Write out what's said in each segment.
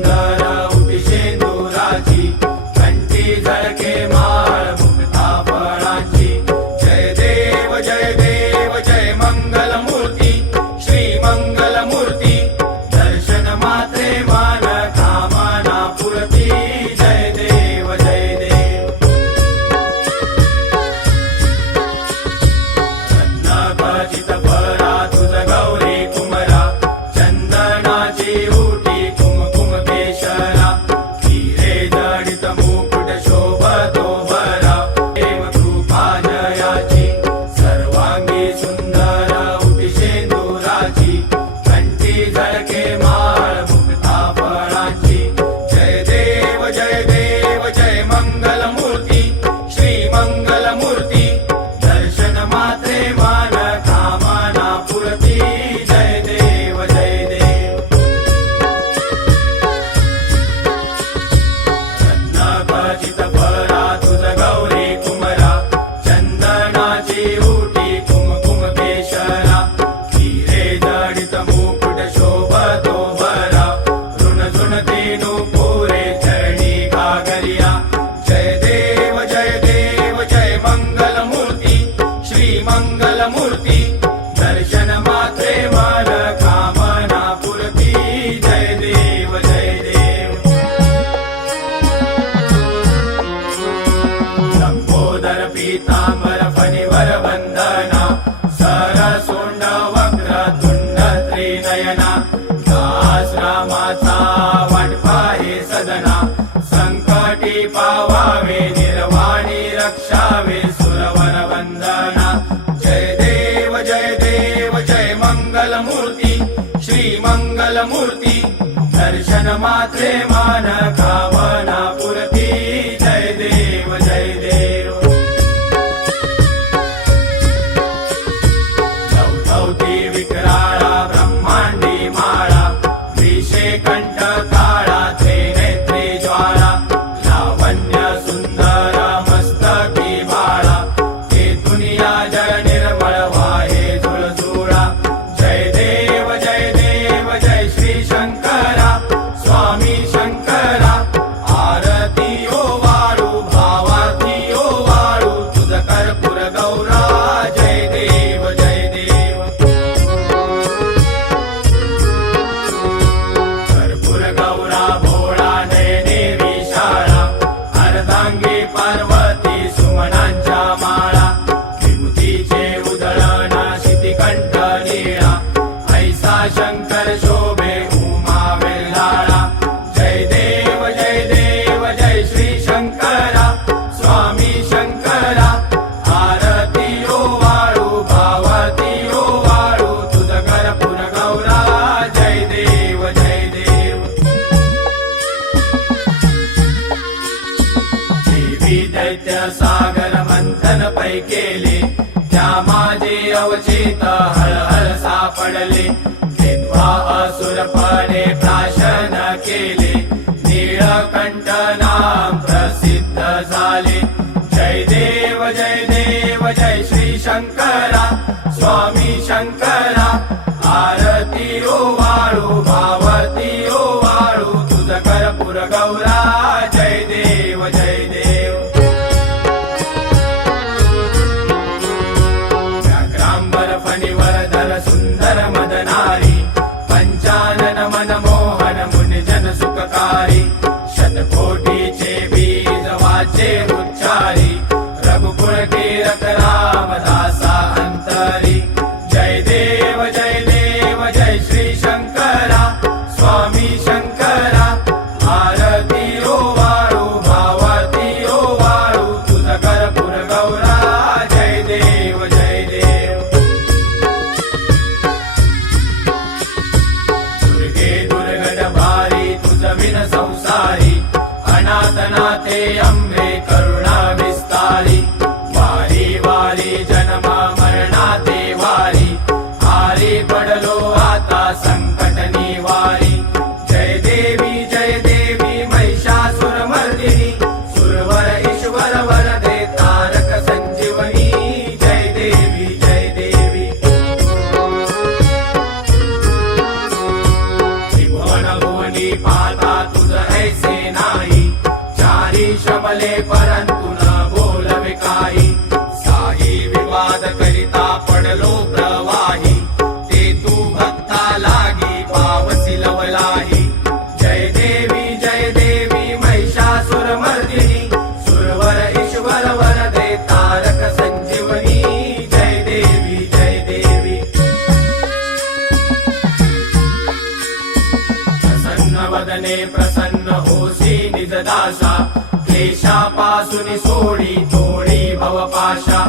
सुंदर उटिशेंदुराची कंठी झळके माळ मुक्ता फळाची जय देव जय मंगलमूर्ती श्री मंगलमूर्ती दर्शन मात्रे मान कामना पूर्ती जय देव रत्नाखचित फळा तुझ गौरी कुमरा चंदनाची उटी कुमकुम केशरा हिरे जडित मुकुट शोभतो बरा देव कृपा जयाची सर्वांगी सुंदर उटिशेंदुराची कंठी झळके माळ मुक्ता फळाची जय देव जय मंगलमूर्ती श्री मंगलमूर्ती दर्शन मात्रे मान कामना पूर्ती जय देव रत्नाखचित फळा तुझ गौरी कुमरा चंदनाची उटी कुमकुम केशरा हिरे जडित मुकुट शोभतो बरा ऋणझुणते नुपुरे चरणी घागरिया जय देव जय मंगलमूर्ती श्री मंगलमूर्ती दर्शन मात्रे मान कामना पूर्ती जय देव लंबोदर पीतांबर फणीवर वंदना सरसोंड वक्रतुंड त्रिनयना दास रामाचा वाटपा हे सदना संकटी पावावे निर्वाणी रक्षावे सुरवर वंदना जय देव जय मंगलमूर्ती श्री मंगलमूर्ती दर्शन मात्रे मान कामना पूर्ती जय देव लवथवती विकराळा ब्रह्मांडी माळा विषे कंठ काळा त्रिनेत्री ज्वाळा लावण्य सुंदर मस्तकी बाळा हे दुनिया जय निर्मळ वाहे झुळझुळा जय देव जय श्री शंकरा स्वामी शंकरा आरती ओ वाळू भावाती ओ वाळू तुझ कर्पूर गौरा जय देव कर्पूर गौरा भोळा नयने विशाळा अर्धांगी पार्वती सुमनांच्या माळा विभूतीचे उधळण शितिकंठ नीळा ऐसा शंकर शोभे उमा वेल्हाळा जय देव जय श्री शंकरा स्वामी शंकरा आरती ओ वाळू भावती ओ वाळू तुझ कर्पूर गौरा जय देव देवी दैत्य सागर मंथन पै केले त्या माझे अवचित हळहळ सापडले विद्वा असुरपणे प्राशन केले नीळकंठ नाम प्रसिद्ध झाले जय देव जय श्री शंकरा स्वामी शंकरा आरती ओ वाळू भावती ओ वाळू तुझ कर्पूर गौरा जय देव व्याघ्रांबर फणीवर धर सुंदर मदनारी पंचानन मनमोहन मुनिजन सुखकारी शतकोटीचे बीज वाचे उच्चारी रघुकुल कीरत रामदासा अंतरी जय देव जय श्री शंकरा स्वामी शंकरा आरती ओ वाळू भावती ओ वाळू तुझ कर्पूर गौरा जय देव दुर्गे दुर्गट भारी तुझ विन संसारी अनाथनाथे अंबे करुणा विस्तारी वारी वारी जन्म मरणाते वारी आरी पडलो आता संकट निवारी जय देवी महिषासुरमर्दिनी सुरवर ईश्वर वरदे तारक संजीवनी जय देवी त्रिभुवन भुवनी पाता तुझ ऐसे नाही. चारी शमले परंतु न बोलवे काही. साई विवाद करिता पडलो प्रवाही. ते तू भक्ता लागी पावसी लवलाही. जय देवी महिषासुर मर्दिनी. सुरवर ईश्वर वरदे तारक संजीवनी. जय देवी जय देवी. प्रसन्न वदने प्रसन्न होसी निजदासा. क्लेशापासून सोडी तोडी भवपाशा.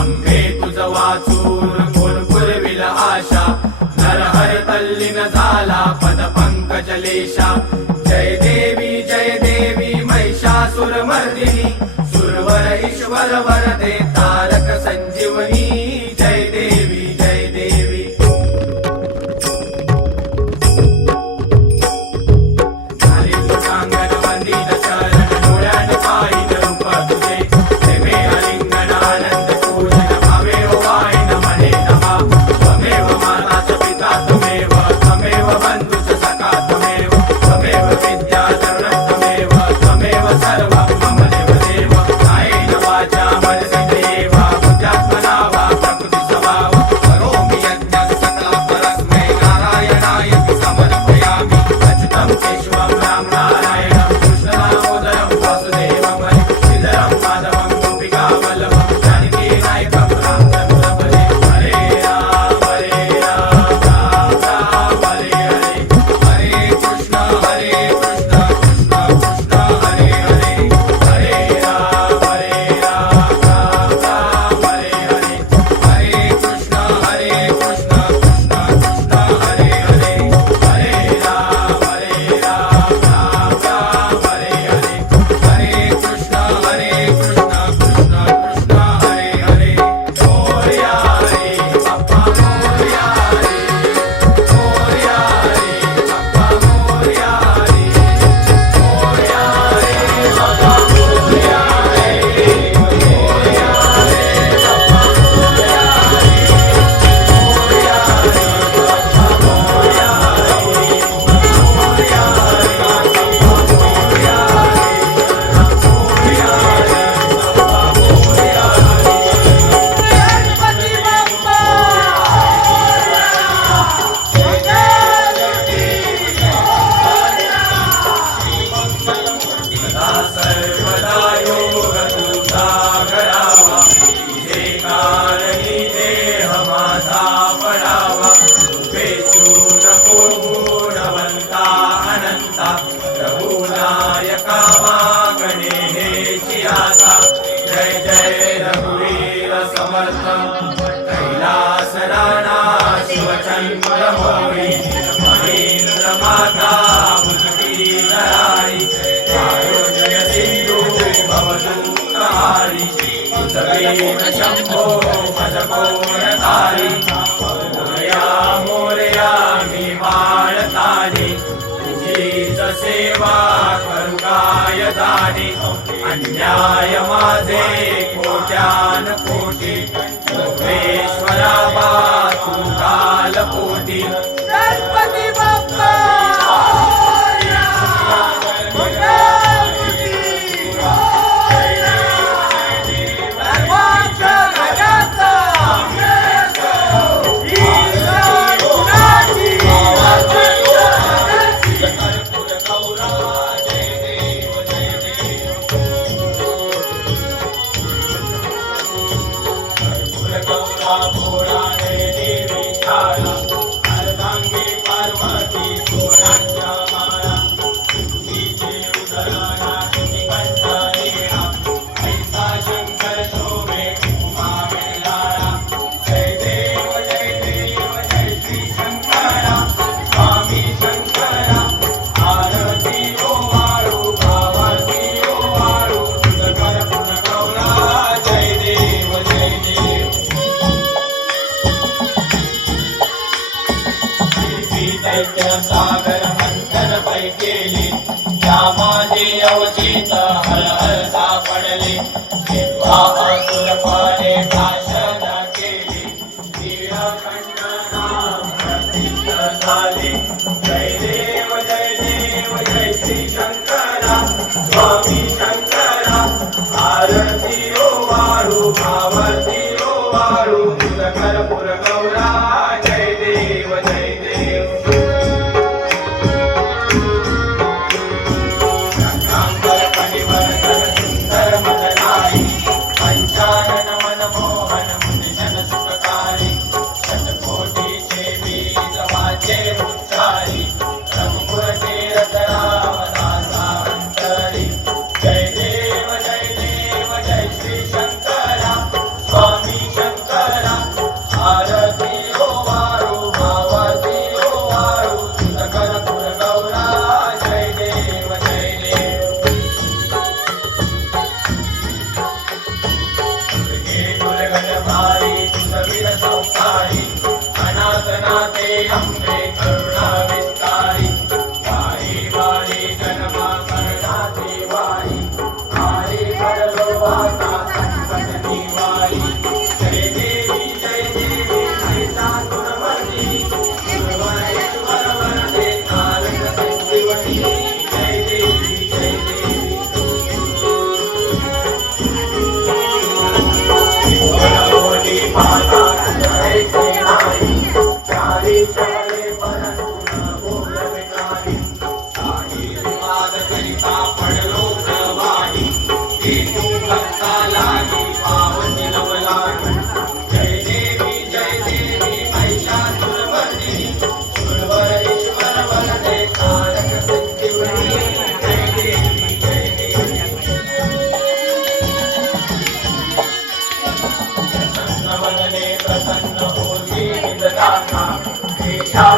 अंबे तुझ वाचून कोण पुरविल आशा. नरहर तल्लीन झाला पद पंकजलेशा. जय देवी महिषासुर मर्दिनी. सुरवर ईश्वर वरदे तारक संजीवनी. जय देवी जय देवी. झाली लोटांगण वंदित शरण डोळ्यान पाहिन रूप तुझे. प्रेमे आलिंगन आनंद पूजन भावे वाईन मने नमा. त्वमेव माताच पिता त्वमेव. त्वमेव बंधुच सखा त्वमेव. त्वमेव विद्याधरण त्वमेव. त्वमेव सर्वं मम देवदेव. कायेन वाचा मनसेन्द्रियेवा बुद्ध्यात्मना वा प्रकृति स्वभाव. करोमि यज्ञं सकलं परस्मै नारायणाय समर्पयामि. अच्युतं केशवं राम नारायणं कृष्णदामोदरं वासुदेवं श्रीधरं माधवं गोपिकावल्लभं जानकी नायकं रामचन्द्र भजे. हरे राम राम राम हरे हरे. हरे कृष्ण कृष्ण कृष्ण हरे हरे. हरे राम राम राम हरे हरे. हरे कृष्ण कृष्ण कृष्ण हरे हरे. हरे राम राम राम हरे हरे. हरे कृष्ण कृष्ण कृष्ण हरे हरे. मोरया रे बाप्पा मोरया रे. मोरया रे बाप्पा मोरया रे. मोरया रे बाप्पा मोरया रे. मोरया रे बाप्पा मोरया रे. मोरया रे बाप्पा मोरया रे. मोरया रे बाप्पा मोरया सदा सर्वदा योग तुझा घडावा. जे कारणी देह माझा पडावा. उपेक्षू नको गुणवंता अनंता. रघुनायका मागणे हेची आता. जय जय रघुवीर समर्थ. कैलास राणा शिवचंद्र मोरी. महेंद्र माता बुद्धी धराळी. कारुण्य सिंधू भवदूतहारी. तुझवीर शंभो मज कोणतारी. मोरया मोरया मी बाळतानी. तुझीच सेवा करू काय जाणे. अन्याय माझे कोट्यान कोटी. योगेश्वरा बा तू कालकोटी. गणपती बाप्पा सागर मंथन पै केले. त्या माझे अवचित हर हर सापडले. जिव्हा असुर फळे भाषण केले. नीलकंठ नाम प्रसिद्ध झाले. जय देव जय श्री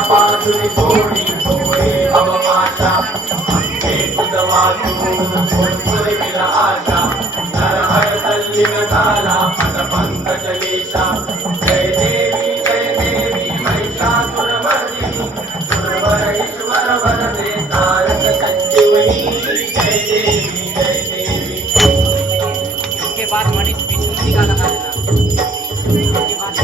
पाजुनी सोडी सोडी अवमाशा हे तुझ वाचून फुलफुल विला आशा नरहर तल्लीन झाला पद पंकज लेशा जय देवी महिषासुरमर्दिनी सुरवर ईश्वर वरदे तारक संजीवनी जय देवी जय देवी। इसके बाद मनीष विष्णु जी गाना गा देना। इसके बाद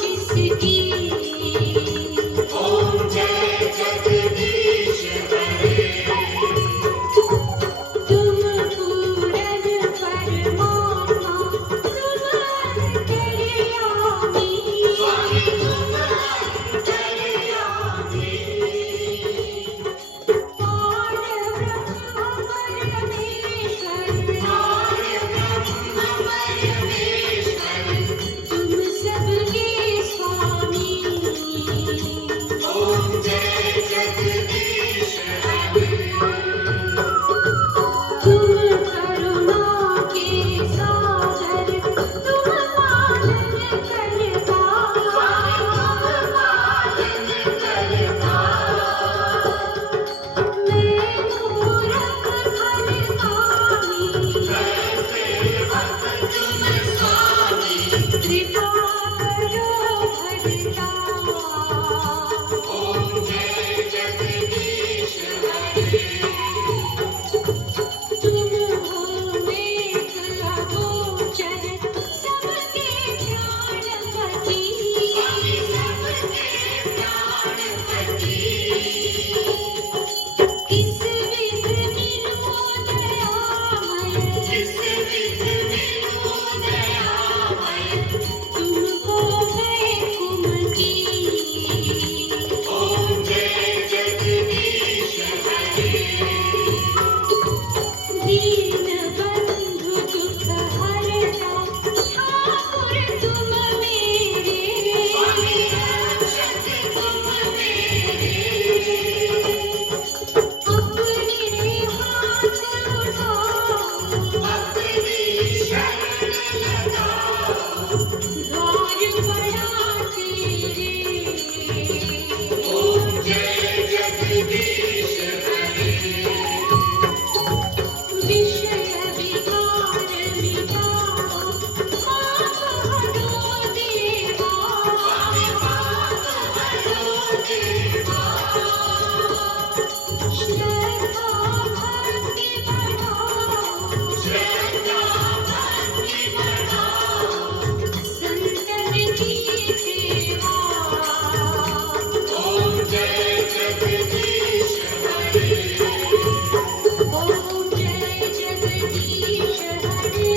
जिसकी ओम जय जगदीश हरे। तुम पूरन परमात्मा तुम अंतर्यामी स्वामी तुम अंतर्यामी। पार ब्रह्म परमेश्वर परमेश्वर तुम सबके स्वामी ओम जय जगदीश हरे। तुम करुणा के सागर तुम पालन करता पालन करता। मैं मूरख हरकामी सेवक तुम स्वामी कृपा करो भरता ओम जय जगदीश हरे। तुम हो मेघ अगोचर सबके प्राणपति सबके प्राणपति किस विध मिलो दयामय जिस विध मिलो दयामय तुमको मैं कुमति ओम जय जगदीश हरे। दीन बंधु दुख हरता ठाकुर तुम मेरे स्वामी रक्षक तुम मेरे। अपने हाथ उठाओ अपनी शरण लगाओ द्वार बड़ा तेरे ओम जय जगदीश हरे। विषय विकार मिटाओ पाप हटो देवा स्वामी पाप हरो देवा। श्रद्धा भक्ति बढ़ाओ श्रद्धा भक्ति बढ़ाओ संतन की सेवा ओम जय जगदीश हरे। ओम जय जगदीश हरे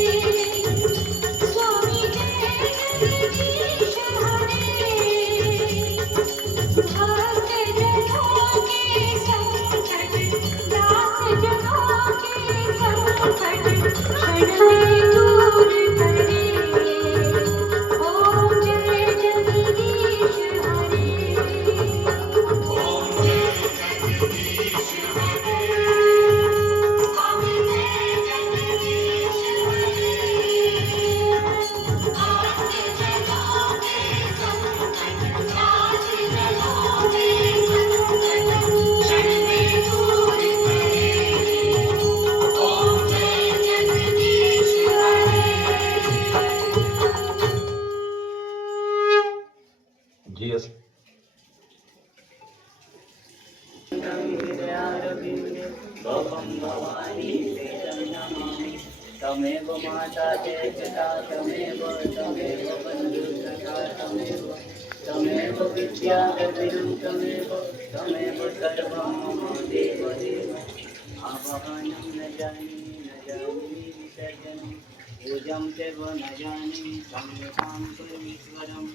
स्वामी जय जगदीश हरे भक्त जनों के संकट दास जनों के संकट क्षण में दूर करे ओम जय जगदीश हरे ओम जय जगदीश हरे। स्वामी जय जगदीश हरे। भक्त जनों के संकट दास जनों के संकट क्षण में दूर करे ओम जय जगदीश हरे। जी एस तमेव माता च पिता तमेव बन्धुसखा तमेव विद्या गुरुं तमेव सर्वं मम देव आवाहनं न जाने विसर्जनं पूजं चैव न जाने संयतां परमेश्वरं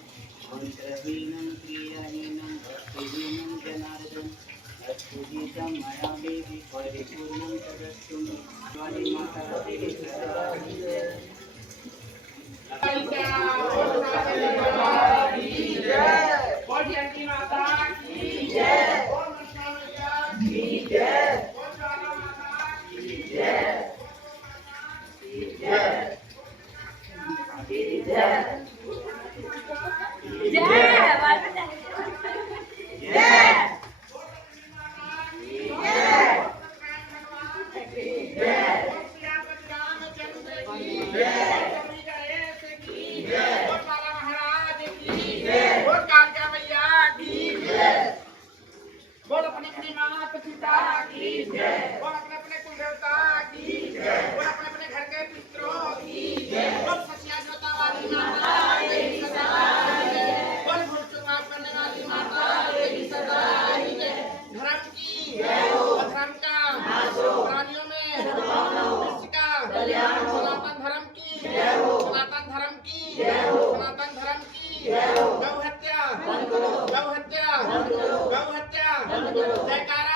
मन्त्रहीनं क्रियाहीनं भक्तिहीनं जनार्दन पूजितं मया देवी परिपूर्णं तदस्तु मे काली माता देवी सदा जय जयकारा